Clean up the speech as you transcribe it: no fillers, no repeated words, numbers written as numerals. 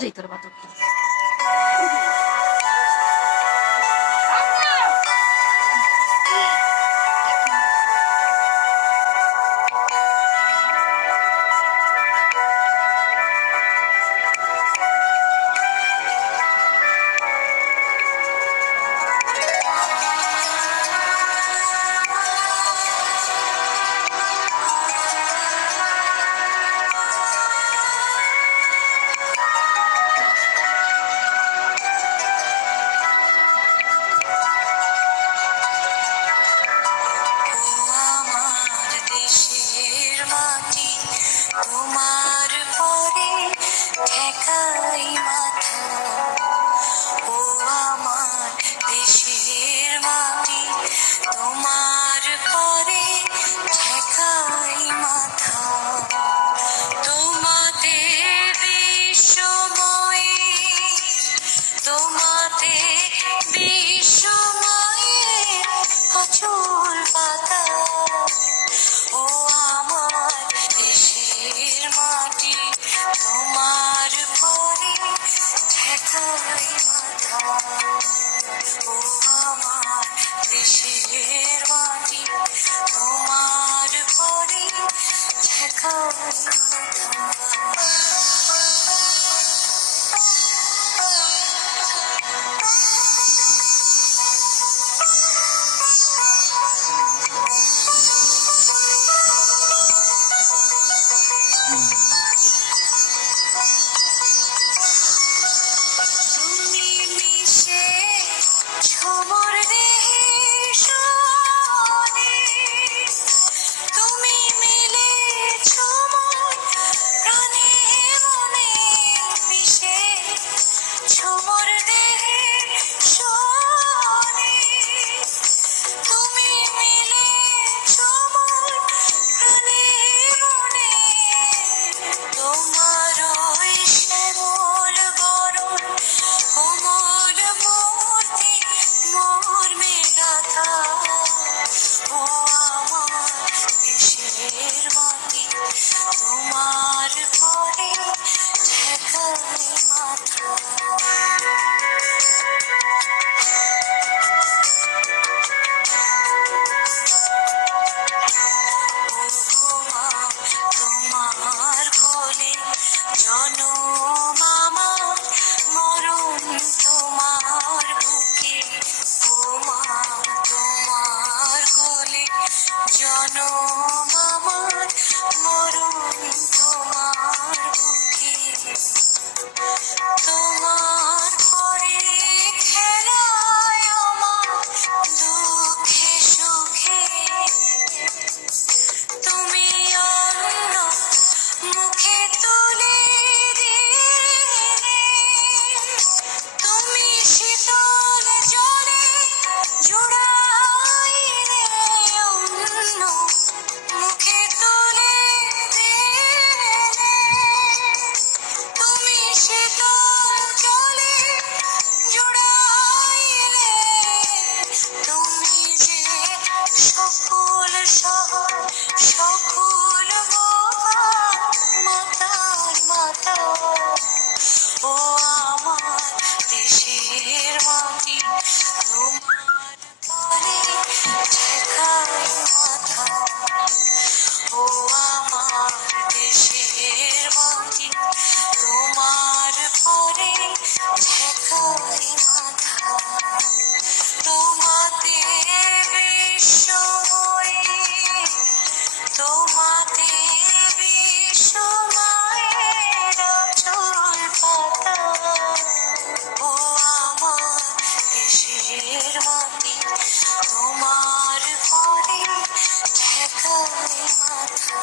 যাই তোর বাতকটা। তোমার পরে ঠেকাই মাথা, ও আমার দেশের মাটি, তোমার পরে ঠেকাই মাথা। তোমাতে বিশ্বময়ে, তোমাতে বিশ্বময়ে অচল পাতা, ও আমার দেশের মাটি, তোমার পরে ঠেকাই মাথা, ও আমার দেশের মাটি, তোমার পরে ঠেকাই মাথা। তুমি মিশে ছোমর দেহে শোনে, তুমি মিলে ছোমর প্রাণে মনে, মিশে ছোমর দেহে শোনে, তুমি মিলে ছোমর প্রাণে মনে, তোমার ওই শ্যামল বরণ কোমল মূর্তি মর্মে গাথা, ও আমার দেশের মাটি, তোমার পরে ঠেকাই মাথা। তোমার কোলে জনম আমার, মরণ তোমার বুকে, ও মা তোমার কোলে জনম আমার, মরণ তোমার বুকে, তোমার পরে খেলায় আমার দুঃখে সুখে, তুমি অন্য মুখে তুলে দিলে, তুমি শীতল জলে জুড়াইলে, অন্য মুখে তুলে দিলে, তুমি শীতল জলে জুড়াইলে, তুমি যে সকল সহায় সকল মাতার মাতা, ও আমার দেশের মাটি, তোমার পরে ঠেকাই মাথা, ও আমার দেশের মাটি, তোমার পরে ঠেকাই মাথা। তোমাতে বিশ্বময়ে, তোমাতে বিশ্বময়ের অচল পাতা, ও আমার দেশের মাটি, তোমার পরে ঠেকাই মাথা।